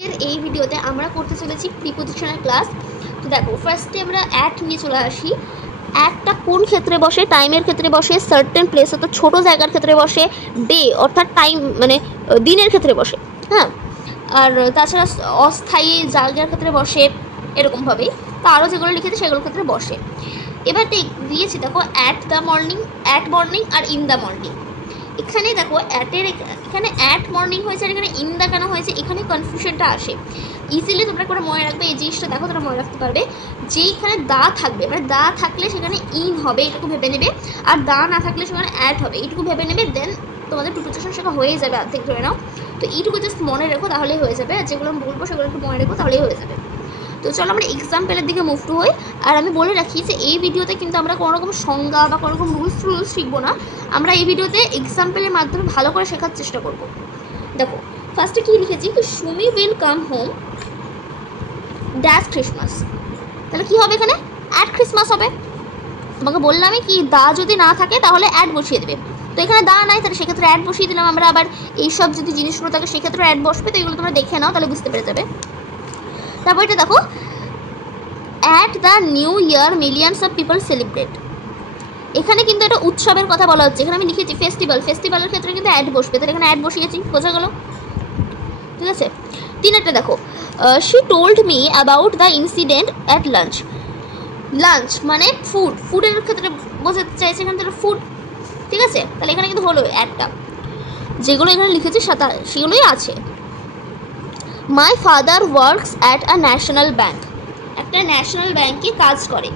এই ভিডিওতে আমরা করতে চলেছি প্রিপোজিশনাল ক্লাস। তো দেখো, ফার্স্টে আমরা অ্যাট নিয়ে চলে আসি। অ্যাটটা কোন ক্ষেত্রে বসে? টাইমের ক্ষেত্রে বসে, সার্টেন প্লেস অর্থাৎ ছোটো জায়গার ক্ষেত্রে বসে, ডে অর্থাৎ টাইম মানে দিনের ক্ষেত্রে বসে, হ্যাঁ। আর তাছাড়া অস্থায়ী জায়গার ক্ষেত্রে বসে, এরকমভাবেই। তো আরও যেগুলো লিখেছে সেগুলোর ক্ষেত্রে বসে। এবার দিয়েছি দেখো at the morning, at morning আর ইন দ্য মর্নিং। এখানে দেখো অ্যাটের এখানে অ্যাট মর্নিং হয়েছে আর এখানে ইন দ্য কেন হয়েছে, এখানে কনফিউশনটা আসে। ইজিলি তোমরা করে মনে রাখবে, এই জিনিসটা দেখো তোমরা মনে রাখতে পারবে যে এখানে দা থাকবে, মানে দা থাকলে সেখানে ইন হবে, এটুকু ভেবে নেবে। আর দা না থাকলে সেখানে অ্যাট হবে, এইটুকু ভেবে নেবে। দেন তোমাদের প্রিপোজিশন শেখা হয়ে যাবে, অর্ধেক ধরে নাও। তো এইটুকু জাস্ট মনে রেখো, তাহলেই হয়ে যাবে। আর যেগুলো আমি বলবো সেগুলো একটু মনে রেখো, তাহলেই হয়ে যাবে। তো চলো আমরা এক্সাম্পলের দিকে মুভ টু হই। আর আমি বলে রাখি যে এই ভিডিওতে কিন্তু আমরা কোনো রকম সংজ্ঞা বা কোনো রকম রুলস শিখবো না। আমরা এই ভিডিওতে এক্সাম্পলের মাধ্যমে ভালো করে শেখার চেষ্টা করব। দেখো ফার্স্টে কী লিখেছি, Sumi will come home dash Christmas. তাহলে কী হবে এখানে? অ্যাট ক্রিসমাস হবে। তোমাকে বললামই কি, দা যদি না থাকে তাহলে অ্যাড বসিয়ে দেবে। তো এখানে দা নাই, তাহলে সেক্ষেত্রে অ্যাড বসিয়ে দিলাম আমরা। আবার এইসব যদি জিনিসগুলো থাকে সেক্ষেত্রে অ্যাড বসবে। তো এগুলো তোমরা দেখে নাও, তাহলে বুঝতে পেরে যাবে। তারপর এটা দেখো, at the new year millions of people celebrate. এখানে কিন্তু একটা উৎসবের কথা বলা হচ্ছে। এখানে আমি লিখেছি ফেস্টিভ্যাল, ফেস্টিভ্যালের ক্ষেত্রে কিন্তু অ্যাড বসবে। তাহলে এখানে অ্যাড বসিয়েছি, বোঝা গেল? ঠিক আছে। তিনেরটা দেখো, she told me about the incident at lunch. Lunch মানে ফুড, ফুডের ক্ষেত্রে বোঝাতে চাইছে এখানে তাহলে ফুড। ঠিক আছে, তাহলে এখানে কিন্তু হলো অ্যাডটা। যেগুলো এখানে লিখেছি সেগুলোই আছে। My father works at a national bank. একটা ন্যাশনাল ব্যাঙ্কে কাজ করে,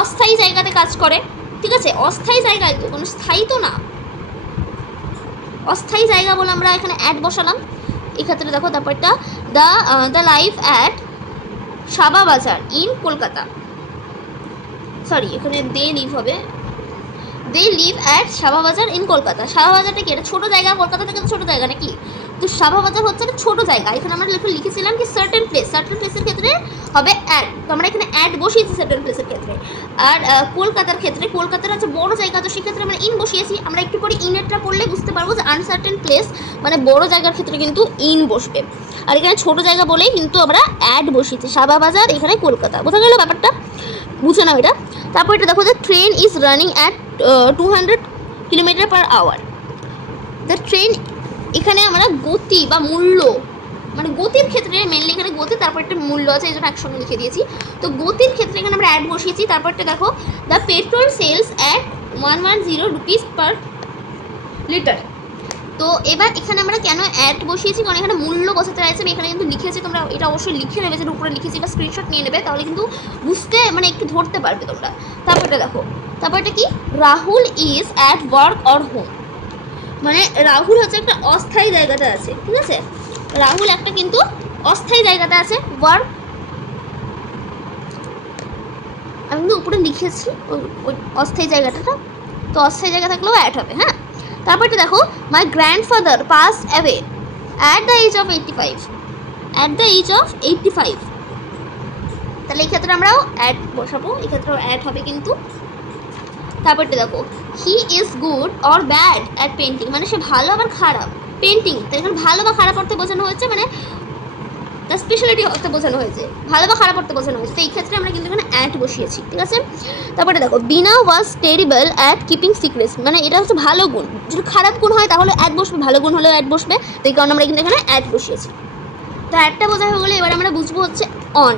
অস্থায়ী জায়গাতে কাজ করে। ঠিক আছে, অস্থায়ী জায়গায়, তো কোনো স্থায়ী তো না, অস্থায়ী জায়গা বলে আমরা এখানে অ্যাড বসালাম। এক্ষেত্রে দেখো তারপরটা, দ্য লাইফ অ্যাট সাবা বাজার ইন কলকাতা। সরি, এখানে দে লিভ হবে, দে লিভ অ্যাট সাবা বাজার ইন কলকাতা। সাবা বাজারটা কি? এটা ছোটো জায়গা, কলকাতা থেকে তো ছোটো জায়গা নাকি? তো সাবা বাজার হচ্ছে একটা ছোটো জায়গা। এখানে আমরা লিখেছিলাম কি সার্টেন প্লেস, সার্টেন প্লেসের ক্ষেত্রে হবে অ্যাড। তো আমরা এখানে অ্যাড বসিয়েছি সার্টেন প্লেসের ক্ষেত্রে। আর কলকাতার ক্ষেত্রে, কলকাতার হচ্ছে বড়ো জায়গা, তো সেক্ষেত্রে আমরা ইন বসিয়েছি। আমরা একটু পরে ইনেরটা পড়লে বুঝতে পারবো যে আনসার্টেন প্লেস মানে বড়ো জায়গার ক্ষেত্রে কিন্তু ইন বসবে। আর এখানে ছোটো জায়গা বলেই কিন্তু আমরা অ্যাড বসিয়েছি, সাবা বাজার, এখানে কলকাতা। বোঝা গেল ব্যাপারটা? বুঝে নাও এটা। তারপর এটা দেখো, the train is running at 200 km/h। The train, এখানে আমরা গতি বা মূল্য, মানে গতির ক্ষেত্রে মেনলি এখানে গতি, তারপর একটা মূল্য আছে, এই জন্য একসঙ্গে লিখে দিয়েছি। তো গতির ক্ষেত্রে এখানে আমরা অ্যাড বসিয়েছি। তারপরটা দেখো, the petrol sales at 110 rupees/liter। তো এবার এখানে আমরা কেন অ্যাড বসিয়েছি? কারণ এখানে মূল্য বোঝাতে চাইছে। আমি এখানে কিন্তু লিখেছি, তোমরা এটা অবশ্যই লিখে নেবে, যেটা উপরে লিখেছি বা স্ক্রিনশট নিয়ে নেবে, তাহলে কিন্তু বুঝতে মানে একটু ধরতে পারবে তোমরা। তারপরটা দেখো, তারপরটা কি, Rahul is at work or home. মানে রাহুল হচ্ছে একটা অস্থায়ী জায়গাতে আছে। ঠিক আছে, রাহুল একটা কিন্তু অস্থায়ী জায়গাতে আছে, ওয়ার্ক। আমি কিন্তু উপরে লিখেছি ওই অস্থায়ী জায়গাটা, তো অস্থায়ী জায়গা থাকলেও অ্যাড হবে। হ্যাঁ, তারপরটা দেখো, my grandfather passed away at the age of 85। At the age of 85, তাহলে এই ক্ষেত্রে আমরাও অ্যাড বসাবো, এই ক্ষেত্রেও অ্যাড হবে কিন্তু। তারপরটা দেখো, he is good or bad at painting. মানে সে ভালো আবার খারাপ পেন্টিং। তাই এখানে ভালো বা খারাপ অর্থে বোঝানো হয়েছে, মানে তার স্পেশালিটি অর্থে বোঝানো হয়েছে, ভালো বা খারাপ অর্থে বোঝানো হয়েছে। তো এই ক্ষেত্রে আমরা কিন্তু এখানে অ্যাড বসিয়েছি। ঠিক আছে, তারপরে দেখো, বিনা ওয়াজ টেরিবল অ্যাট কিপিং সিক্রেটস। মানে এটা হচ্ছে ভালো গুণ। যদি খারাপ গুণ হয় তাহলে অ্যাড বসবে, ভালো গুণ হলেও অ্যাড বসবে। তো এই কারণে আমরা কিন্তু এখানে অ্যাড বসিয়েছি। তো অ্যাডটা বোঝা হয়ে গেলে এবার আমরা বুঝবো হচ্ছে অন।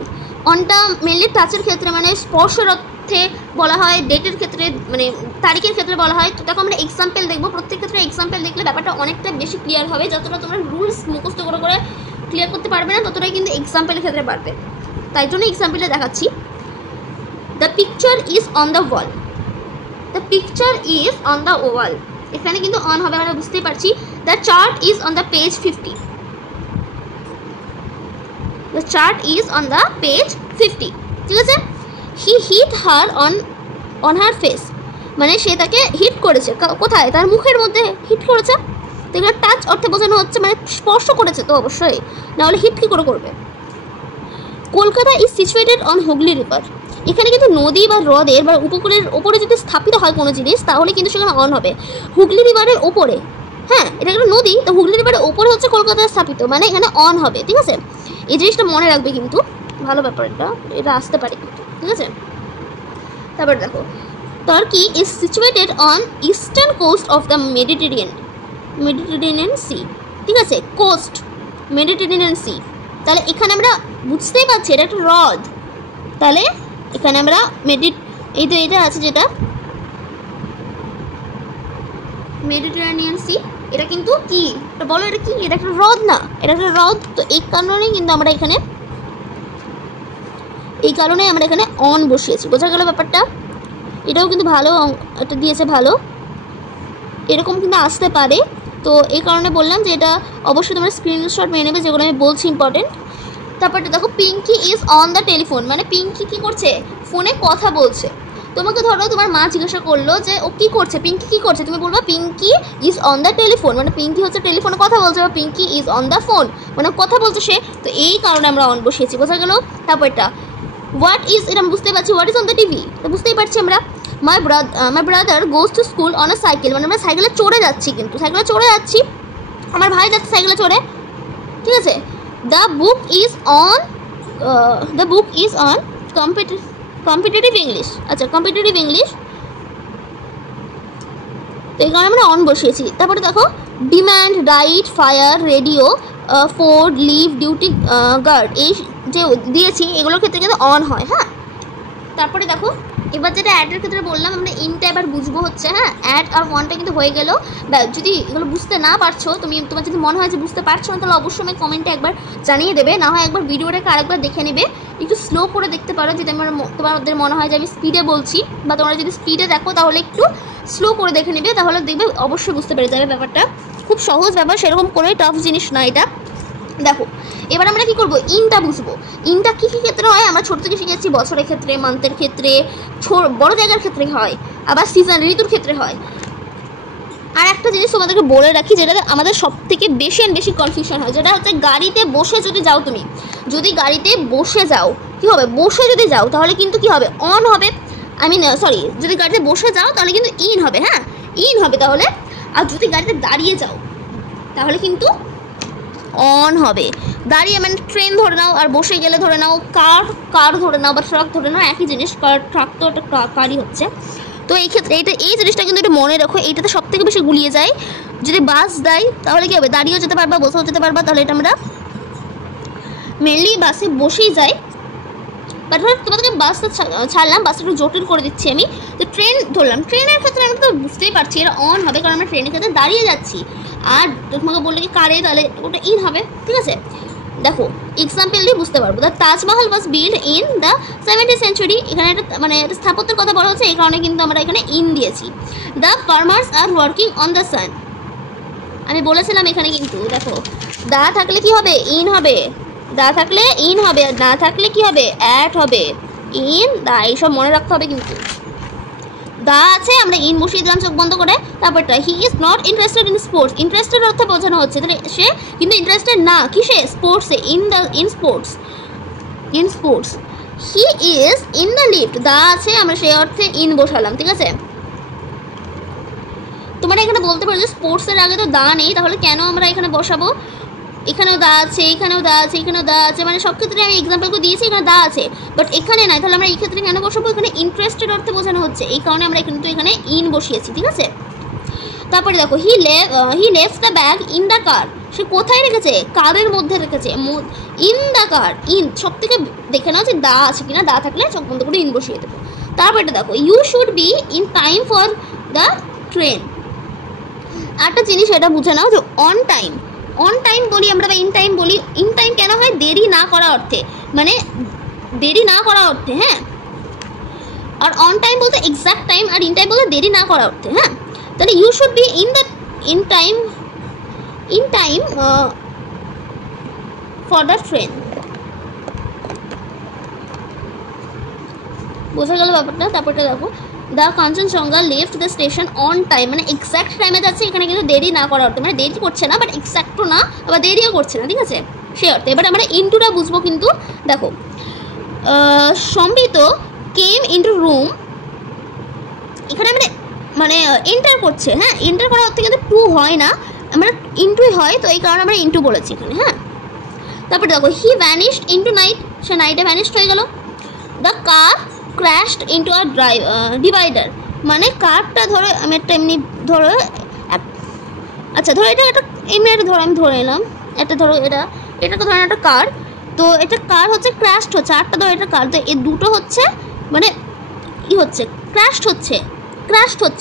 অনটা মেনলি টাচের ক্ষেত্রে, মানে স্পর্শের অর্থে বলা হয়, ডেটের ক্ষেত্রে মানে তারিখের ক্ষেত্রে বলা হয়। তো দেখো আমরা এক্সাম্পল দেখবো, প্রত্যেক ক্ষেত্রে এক্সাম্পল দেখলে ব্যাপারটা অনেকটা বেশি ক্লিয়ার হবে। যতটা তোমরা রুলস মুখস্থ করে ক্লিয়ার করতে পারবে না, ততটাই কিন্তু এক্সাম্পলের ক্ষেত্রে পারবে। তাই জন্য এক্সাম্পলে দেখাচ্ছি। The picture is on the wall. The picture is on the wall, এখানে কিন্তু অন হবে, আমরা বুঝতেই পারছি। The chart is on the page 50। The chart is on the page 50। ঠিক আছে, he hit her on her face. মানে সে তাকে হিট করেছে, কোথায়? তার মুখের মধ্যে হিট করেছে। তো এখানে টাচ অর্থে বোঝানো হচ্ছে মানে স্পর্শ করেছে, তো অবশ্যই, নাহলে হিট কী করে করবে। Kolkata is situated on Hooghly river. এখানে কিন্তু নদী বা হ্রদের বা উপকূলের ওপরে যদি স্থাপিত হয় কোনো জিনিস, তাহলে কিন্তু সেখানে অন হবে। হুগলি রিভারের ওপরে, হ্যাঁ, এটা একটা নদী, তো হুগলি রিভারের ওপরে হচ্ছে কলকাতায় স্থাপিত, মানে এখানে অন হবে, ঠিক আছে। এই জিনিসটা মনে রাখবে কিন্তু, ভালো ব্যাপার, এটা আসতে পারে কিন্তু, ঠিক আছে। তারপর দেখো, Turkey is situated on eastern coast of the Mediterranean sea, ঠিক আছে, কোস্ট মেডিটেরিয়ান সি। তাহলে এখানে আমরা বুঝতেই পারছি এটা একটা হ্রদ, তাহলে এখানে আমরা এই তো এটা আছে যেটা মেডিটেরানিয়ান সি, এটা কিন্তু কি, এটা বলো, এটা কি, এটা একটা হ্রদ না, এটা একটা হ্রদ। তো এই কারণেই কিন্তু আমরা এখানে অন বসিয়েছি, বোঝা গেল ব্যাপারটা। এটাও কিন্তু ভালো, এটা দিয়েছে ভালো, এরকম কিন্তু আসতে পারে। তো এই কারণে বললাম যে এটা অবশ্যই তোমরা স্ক্রিনশট মেরে নেবে, যেগুলো আমি বলছি ইম্পর্টেন্ট। তারপরটা দেখো, Pinky is on the telephone, মানে পিঙ্কি কী করছে, ফোনে কথা বলছে। তোমাকে ধরো তোমার মা জিজ্ঞাসা করলো যে ও কী করছে, পিঙ্কি কী করছে, তুমি বলবা Pinky is on the telephone, মানে পিঙ্কি হচ্ছে টেলিফোনে কথা বলছে, বা Pinky is on the phone, মানে কথা বলছে সে। তো এই কারণে আমরা অন বসিয়েছি, বোঝা গেল। তারপরটা হোয়াট ইজ, এটা বুঝতে পারছি, what is on the TV, তো বুঝতেই পারছি আমরা। My brother goes to school on a cycle, মানে আমরা সাইকেলে চড়ে যাচ্ছি, কিন্তু সাইকেলে চড়ে যাচ্ছি, আমার ভাই যাচ্ছে সাইকেলে চড়ে, ঠিক আছে। The book is on competitive English, আচ্ছা কম্পিটিটিভ ইংলিশ, তো এই কারণে আমরা অন বসিয়েছি। তারপরে দেখো, demand, right, fire, radio, ford, leave, duty, guard, এই যে দিয়েছি এগুলোর ক্ষেত্রে কিন্তু অন হয়, হ্যাঁ। তারপরে দেখো, এবার যেটা অ্যাডের ক্ষেত্রে বললাম, আমরা ইনটা এবার বুঝবো হচ্ছে, হ্যাঁ, অ্যাড আর ওয়ানটা কিন্তু হয়ে গেল। যদি এগুলো বুঝতে না পারছো, তোমার যদি মনে হয় যে বুঝতে পারছো না, তাহলে অবশ্যই আমি কমেন্টে একবার জানিয়ে দেবে, না হয় একবার ভিডিওটাকে আরেকবার দেখে নেবে, একটু স্লো করে দেখতে পারো, যদি তোমাদের মনে হয় যে আমি স্পিডে বলছি, বা তোমরা যদি স্পিডে দেখো তাহলে একটু স্লো করে দেখে নেবে, তাহলে দেখবে অবশ্যই বুঝতে পেরে যাবে ব্যাপারটা। খুব সহজ ব্যাপার, সেরকম করে টাফ জিনিস না এটা। দেখো, এবার আমরা কি করব, ইনটা বুঝবো। ইনটা কী কী ক্ষেত্রে হয়, আমরা ছোট থেকে শিখেছি, বছরের ক্ষেত্রে, মান্থের ক্ষেত্রে, বড় জায়গার ক্ষেত্রে হয়, আবার সিজন, ঋতুর ক্ষেত্রে হয়। আর একটা জিনিস তোমাদেরকে বলে রাখি, যেটা আমাদের সব থেকে বেশি কনফিউশন হয়, যেটা হচ্ছে গাড়িতে বসে যদি যাও, তুমি যদি গাড়িতে বসে যাও, কী হবে, বসে যদি যাও তাহলে কিন্তু কী হবে, অন হবে, যদি গাড়িতে বসে যাও তাহলে কিন্তু ইন হবে, হ্যাঁ, ইন হবে তাহলে। আর যদি গাড়িতে দাঁড়িয়ে যাও তাহলে কিন্তু অন হবে। দাঁড়িয়ে মানে ট্রেন ধরে নাও, আর বসে গেলে ধরে নাও কার ধরে নাও, বা ট্রাক ধরে নাও, একই জিনিস, ট্রাক তো একটা কারই হচ্ছে। তো এই ক্ষেত্রে এই জিনিসটা কিন্তু একটু মনে রাখো, এইটাতে সব থেকে বেশি গুলিয়ে যায়। যদি বাস দেয় তাহলে কী হবে, দাঁড়িয়েও যেতে পারবা, বসেও যেতে পারবা, তাহলে এটা আমরা মেনলি বাসে বসেই যাই। বাট তোমাদেরকে বাসটা ছাড়লাম, বাসটা একটু জটিল করে দিচ্ছি আমি। তো ট্রেন ধরলাম, ট্রেনের ক্ষেত্রে আমি তো বুঝতেই পারছি এটা অন হবে, কারণ আমরা ট্রেনের ক্ষেত্রে দাঁড়িয়ে যাচ্ছি। আর তোমাকে বললে কি কারে, তাহলে ওটা ইন হবে, ঠিক আছে। দেখো, এক্সাম্পল দিয়ে বুঝতে পারবো। The Taj Mahal was build in the 17th century, এখানে একটা মানে স্থাপত্যের কথা বলা হচ্ছে, এই কারণে কিন্তু আমরা এখানে ইন দিয়েছি। The farmers are working on the sun, আমি বলেছিলাম এখানে কিন্তু দেখো, দা থাকলে কি হবে, ইন হবে, দা থাকলে ইন হবে, আর না থাকলে কি হবে, অ্যাট হবে, ইন দা, এইসব মনে রাখতে হবে কিন্তু। দা আছে, আমরা ইন বসিয়ে দিলাম চোখ বন্ধ করে। তারপরটা, he is not interested in sports, interested অর্থে বোঝানো হচ্ছে, তাহলে সে কিন্তু ইন্টারেস্টেড না কিসে, স্পোর্টসে, in sports. He is in the lift, দা আছে, আমরা সেই অর্থে ইন বসালাম, ঠিক আছে। তোমরা এখানে বলতে পারো যে স্পোর্টসের আগে তো দা নেই, তাহলে কেন আমরা এখানে বসাবো, এখানেও দা আছে, এখানেও দা আছে, এখানেও দা আছে, মানে সব ক্ষেত্রে আমি এক্সাম্পলকে দিয়েছি এখানে দা আছে, বাট এখানে নাই, তাহলে আমরা এই ক্ষেত্রে কেন বসাবো, এখানে ইন্টারেস্টেড অর্থে বোঝানো হচ্ছে, এই কারণে আমরা কিন্তু এখানে ইন বসিয়েছি, ঠিক আছে। তারপরে দেখো, he left the bag in the car, সে কোথায় রেখেছে, কারের মধ্যে রেখেছে, ইন দ্য কার, ইন সব থেকে দেখে নাও যে দা আছে কিনা, দা থাকলে চোখ বন্ধ করে ইন বসিয়ে দেবো। তারপরে দেখো, you should be in time for the train, একটা জিনিস এটা বুঝে নাও যে অন টাইম বলি আমরা, বা ইন টাইম বলি, ইন টাইম কেন হয়, দেরি না করা অর্থে, মানে দেরি না করা অর্থে, হ্যাঁ। আর অন টাইম বলতে এক্সাক্ট টাইম, আর ইন টাইম বলতে দেরি না করা অর্থে, হ্যাঁ। তাহলে you should be in time for the train, বোঝা গেল ব্যাপারটা। তারপরটা দেখো, the Kanchenjunga left the station on time, মানে এক্স্যাক্ট টাইমে যাচ্ছে, এখানে কিন্তু দেরি না করা অর্থে, মানে দেরি করছে না, বাট এক্স্যাক্টও না, আবার দেরিও করছে না, ঠিক আছে, সেই অর্থে। এবার আমরা ইনটুটা বুঝবো কিন্তু। দেখো, সম্বিত কেম ইনটু রুম, এখানে আমরা মানে এন্টার করছে, হ্যাঁ, এন্টার করার অর্থে কিন্তু টু হয় না, আমরা ইন্টুই হয়, তো এই কারণে আমরা ইন্টু বলেছি এখানে। হ্যাঁ, তারপরে দেখো হি ভ্যানিশড ইন্টু নাইট, সে নাইটে ভ্যানিশড হয়ে গেল। The car crashed into a divider, মানে কারটা ধরো আমি একটা এমনি ধরো আচ্ছা ধরো এটা একটা এমনি একটা ধরো আমি ধরে নিলাম, এটা ধরো এটাকে ধরেন একটা কার, তো এটা কার হচ্ছে ক্র্যাশড হচ্ছে, আটটা ধরো এটা কার, তো এই দুটো হচ্ছে মানে ই হচ্ছে ক্র্যাশড হচ্ছে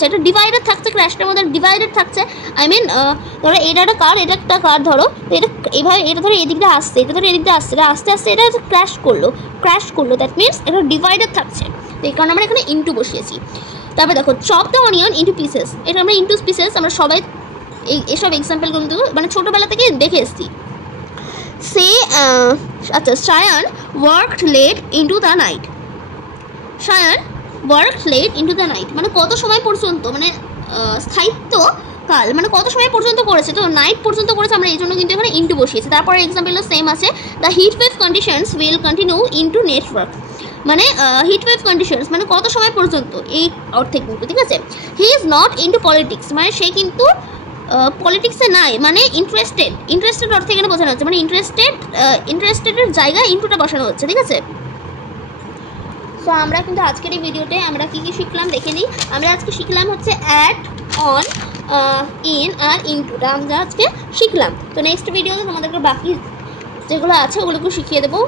এটা ডিভাইডার থাকছে, ক্র্যাশটার মধ্যে ডিভাইডার থাকছে। আই মিন ধরো এটা একটা কার, এটা একটা কার ধরো, তো এটা এইভাবে এটা ধরো এদিক দিয়ে আসছে, এটা ধরো এদিক দিয়ে আসছে, এটা আস্তে আস্তে এটা ক্র্যাশ করলো, দ্যাট মিনস এটা ডিভাইডার থাকছে, তো এই কারণে আমরা এখানে ইন্টু বসিয়েছি। তারপরে দেখো chop the onion into pieces, এটা আমরা ইন্টু পিসেস আমরা সবাই এসব এক্সাম্পলগুলো কিন্তু মানে ছোটোবেলা থেকে দেখে এসেছি। সে আচ্ছা Shayan worked late into the night, Shayan worked late into the night মানে কত সময় পর্যন্ত, মানে স্থায়িত্ব কাল মানে কত সময় পর্যন্ত করেছে, তো নাইট পর্যন্ত করেছে, আমরা এই জন্য কিন্তু এখানে ইন্টু বসিয়েছি। তারপরে এক্সাম্পলটা সেম আছে, the heat wave conditions will continue into network, মানে হিট ওয়েভ কন্ডিশনস মানে কত সময় পর্যন্ত এই অর্থে কিন্তু, ঠিক আছে। হি ইজ নট ইন্টু পলিটিক্স, মানে সে কিন্তু পলিটিক্সে নাই, মানে ইন্টারেস্টেড অর্থে এখানে বোঝানো হচ্ছে, মানে ইন্টারেস্টেডের জায়গায় ইন্টুটা বসানো হচ্ছে, ঠিক আছে। সো আমরা কিন্তু আজকের এই ভিডিওতে আমরা কী কী শিখলাম দেখে নিই। আমরা আজকে শিখলাম হচ্ছে অ্যাড, অন, ইন আর ইনটুটা আমরা আজকে শিখলাম। তো নেক্সট ভিডিওতে তোমাদেরকে বাকি যেগুলো আছে ওগুলোকে শিখিয়ে দেবো।